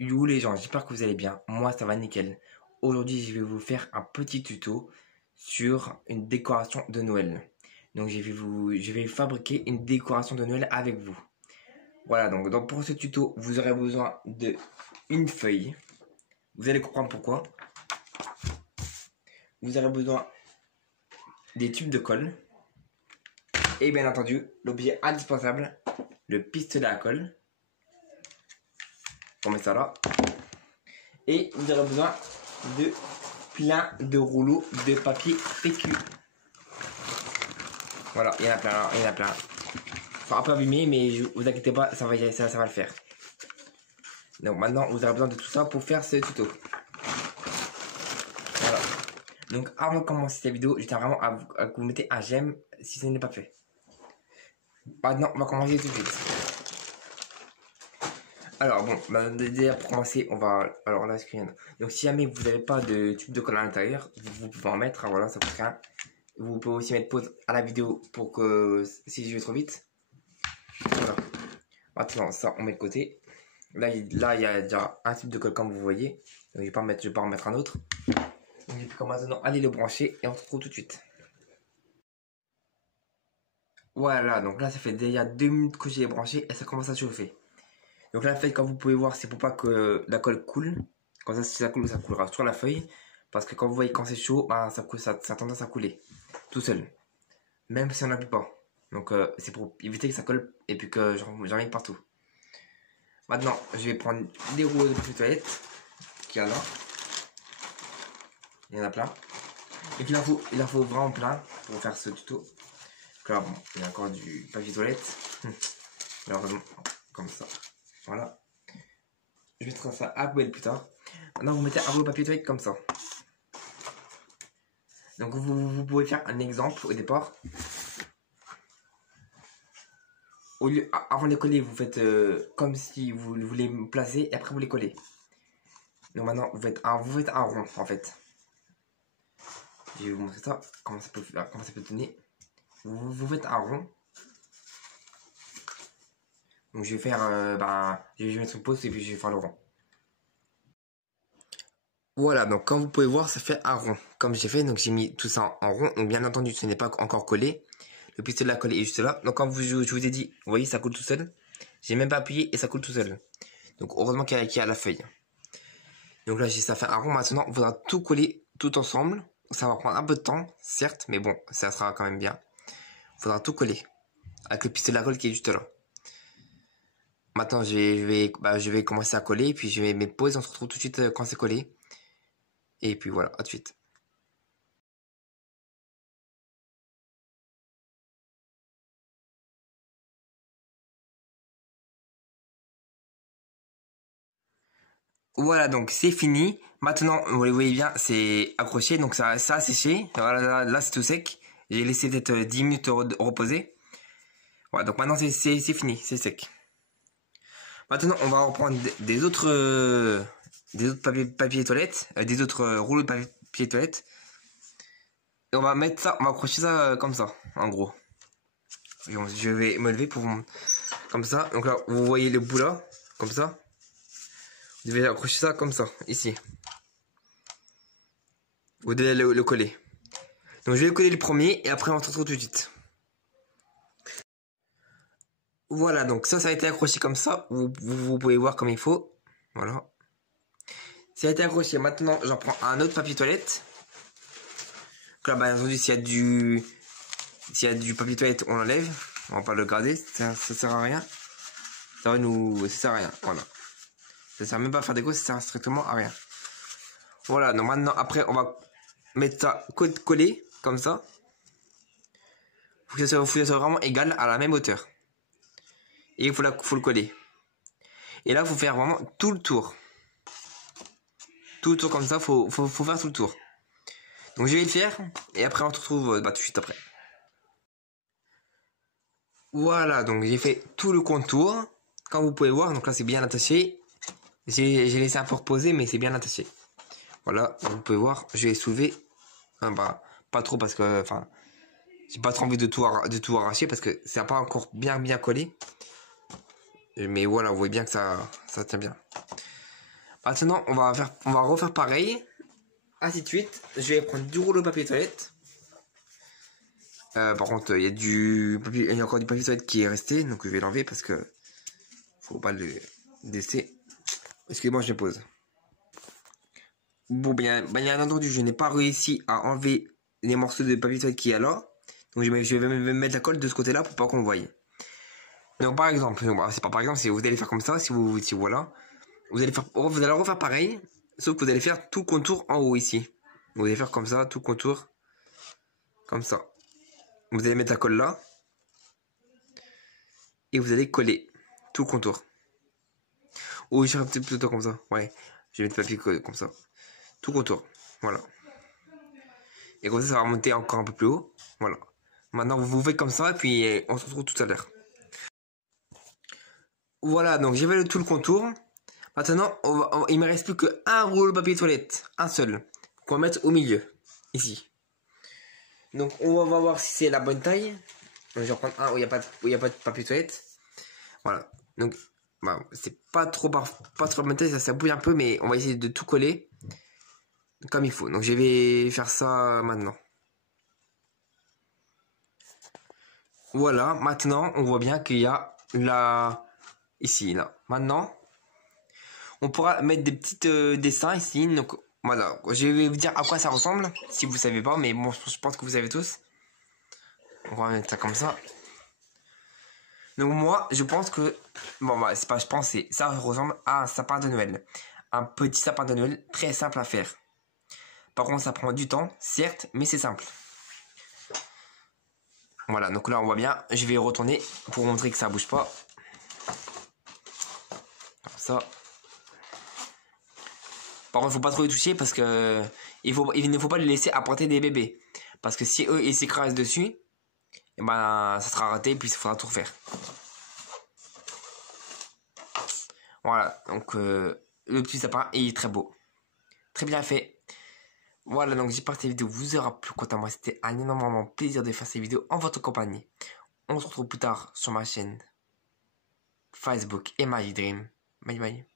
Yo les gens, j'espère que vous allez bien. Moi, ça va nickel. Aujourd'hui, je vais vous faire un petit tuto sur une décoration de Noël. Donc, je vais fabriquer une décoration de Noël avec vous. Voilà, donc pour ce tuto, vous aurez besoin de une feuille. Vous allez comprendre pourquoi. Vous aurez besoin des tubes de colle. Et bien entendu, l'objet indispensable, le pistolet à colle. On met ça là. Et vous aurez besoin de plein de rouleaux de papier PQ. Voilà, il y en a plein, il y en a plein. Enfin, un peu abîmé, mais vous inquiétez pas, ça va le faire. Donc maintenant, vous aurez besoin de tout ça pour faire ce tuto. Voilà. Donc avant de commencer cette vidéo, je tiens vraiment à que vous mettez un j'aime si ce n'est pas fait. Maintenant, on va commencer tout de suite. Alors bon, déjà pour commencer, on va... Alors là, donc si jamais vous n'avez pas de tube de colle à l'intérieur, vous pouvez en mettre, hein, voilà, ça coûte rien. Vous pouvez aussi mettre pause à la vidéo pour que si je vais trop vite. Voilà. Maintenant, ça, on met de côté. Là, il y a déjà un type de colle comme vous voyez. Donc, je vais pas en mettre un autre. Donc, et puis comme maintenant, allez le brancher et on se retrouve tout de suite. Voilà, donc là, ça fait déjà 2 minutes que j'ai branché et ça commence à chauffer. Donc la feuille, comme vous pouvez voir, c'est pour pas que la colle coule. Comme ça, si ça coule, ça coulera sur la feuille. Parce que quand vous voyez quand c'est chaud, bah, ça a tendance à couler tout seul. Même si on n'appuie pas. Donc c'est pour éviter que ça colle et puis que j'en mette partout. Maintenant, je vais prendre des rouleaux de papier toilette qu'il y en a. Il y en a plein. Et puis il en faut vraiment plein pour faire ce tuto. Donc là, bon, il y a encore du papier toilette. Alors, comme ça. Voilà. Je mettrai ça à poubelle plus tard. Maintenant, vous mettez un rouleau de papier toilette comme ça. Donc, vous pouvez faire un exemple au départ. Au lieu, avant de les coller, vous faites comme si vous voulez me placer et après vous les collez. Donc maintenant, vous faites un rond en fait. Je vais vous montrer ça, comment ça peut tenir. Vous faites un rond. Donc je vais faire, je vais mettre une pause et puis je vais faire le rond. Voilà, donc comme vous pouvez voir, ça fait un rond. Comme j'ai fait, donc j'ai mis tout ça en rond. Donc bien entendu, ce n'est pas encore collé. Le pistolet à coller est juste là. Donc comme je vous ai dit, vous voyez, ça coule tout seul. J'ai même pas appuyé et ça coule tout seul. Donc heureusement qu'il y a la feuille. Donc là, ça fait un rond. Maintenant, il faudra tout coller tout ensemble. Ça va prendre un peu de temps, certes, mais bon, ça sera quand même bien. Il faudra tout coller avec le pistolet à colle qui est juste là. Maintenant, je vais commencer à coller, puis je vais me poser. On se retrouve tout de suite quand c'est collé. Et puis voilà, à tout de suite. Voilà, donc c'est fini. Maintenant, vous voyez bien, c'est accroché, donc ça a séché. Voilà, là c'est tout sec. J'ai laissé peut-être 10 minutes reposer. Voilà, donc maintenant c'est fini, c'est sec. Maintenant, on va reprendre des autres papiers toilettes, des autres rouleaux de papier toilette. Et on va mettre ça, on va accrocher ça comme ça, en gros. Je vais me lever pour vous... Comme ça. Donc là, vous voyez le bout là, comme ça. Vous devez accrocher ça comme ça, ici. Vous devez le coller. Donc je vais coller le premier et après on se retrouve tout de suite. Voilà, donc ça a été accroché comme ça. Vous pouvez voir comme il faut. Voilà. Ça a été accroché. Maintenant, j'en prends un autre papier toilette. Donc là, bien entendu, s'il y a du papier toilette, on l'enlève. On va pas le garder, ça sert à rien. Ça sert à rien, voilà. Ça sert même pas à faire des gosses, ça sert strictement à rien. Voilà, donc maintenant, après, on va mettre ça collé, comme ça. Faut que ça soit vraiment égal à la même hauteur. Et il faut le coller. Et là, il faut faire vraiment tout le tour. Tout le tour comme ça, faut faire tout le tour. Donc je vais le faire, et après on se retrouve tout de suite après. Voilà, donc j'ai fait tout le contour. Comme vous pouvez voir, donc là c'est bien attaché. J'ai laissé un peu reposer, mais c'est bien attaché. Voilà, vous pouvez voir, je vais soulever. Pas trop parce que, enfin, j'ai pas trop envie de tout arracher parce que ça n'a pas encore bien collé. Mais voilà, vous voyez bien que ça tient bien. Maintenant, on va refaire pareil. Ainsi de suite. Je vais prendre du rouleau de papier toilette. Par contre, il y a encore du papier toilette qui est resté, donc je vais l'enlever parce que faut pas le laisser. Excusez-moi, je pose. Bon, bien entendu, je n'ai pas réussi à enlever les morceaux de papier toilette qu'il y a là. Donc je vais mettre la colle de ce côté-là pour pas qu'on voie. Donc par exemple, c'est pas par exemple, si vous allez faire comme ça, si voilà, vous allez refaire pareil, sauf que vous allez faire tout le contour en haut ici. Vous allez faire comme ça, tout le contour, comme ça. Vous allez mettre la colle là. Et vous allez coller tout le contour. Ou je ferai plutôt comme ça. Ouais, je vais mettre le papier comme ça. Tout le contour. Voilà. Et comme ça va remonter encore un peu plus haut. Voilà. Maintenant, vous faites comme ça et puis on se retrouve tout à l'heure. Voilà, donc j'ai fait tout le contour. Maintenant, il me reste plus qu'un rouleau de papier toilette. Un seul. Qu'on va mettre au milieu. Ici. Donc on va voir si c'est la bonne taille. Je vais en prendre un où il n'y a pas de papier toilette. Voilà. Donc, bah, c'est pas trop bonne taille, ça bouge un peu, mais on va essayer de tout coller comme il faut. Donc je vais faire ça maintenant. Voilà, maintenant on voit bien qu'il y a ici, là. Maintenant, on pourra mettre des petits dessins ici. Donc voilà, je vais vous dire à quoi ça ressemble, si vous savez pas, mais bon, je pense que vous savez tous. On va mettre ça comme ça. Donc moi, je pense que... Bon, bah, c'est pas je pense, ça ressemble à un sapin de Noël. Un petit sapin de Noël très simple à faire. Par contre, ça prend du temps, certes, mais c'est simple. Voilà, donc là, on voit bien. Je vais retourner pour montrer que ça bouge pas. Comme ça. Par contre, il faut pas trop les toucher parce que... Il ne faut pas les laisser apporter des bébés. Parce que si eux, ils s'écrasent dessus, et ben, ça sera raté, puis il faudra tout refaire. Voilà, donc le petit sapin il est très beau. Très bien fait. Voilà, donc j'espère que cette vidéo vous aura plu. Quant à moi, c'était un énorme plaisir de faire cette vidéo en votre compagnie. On se retrouve plus tard sur ma chaîne Facebook et My Dream. Bye bye.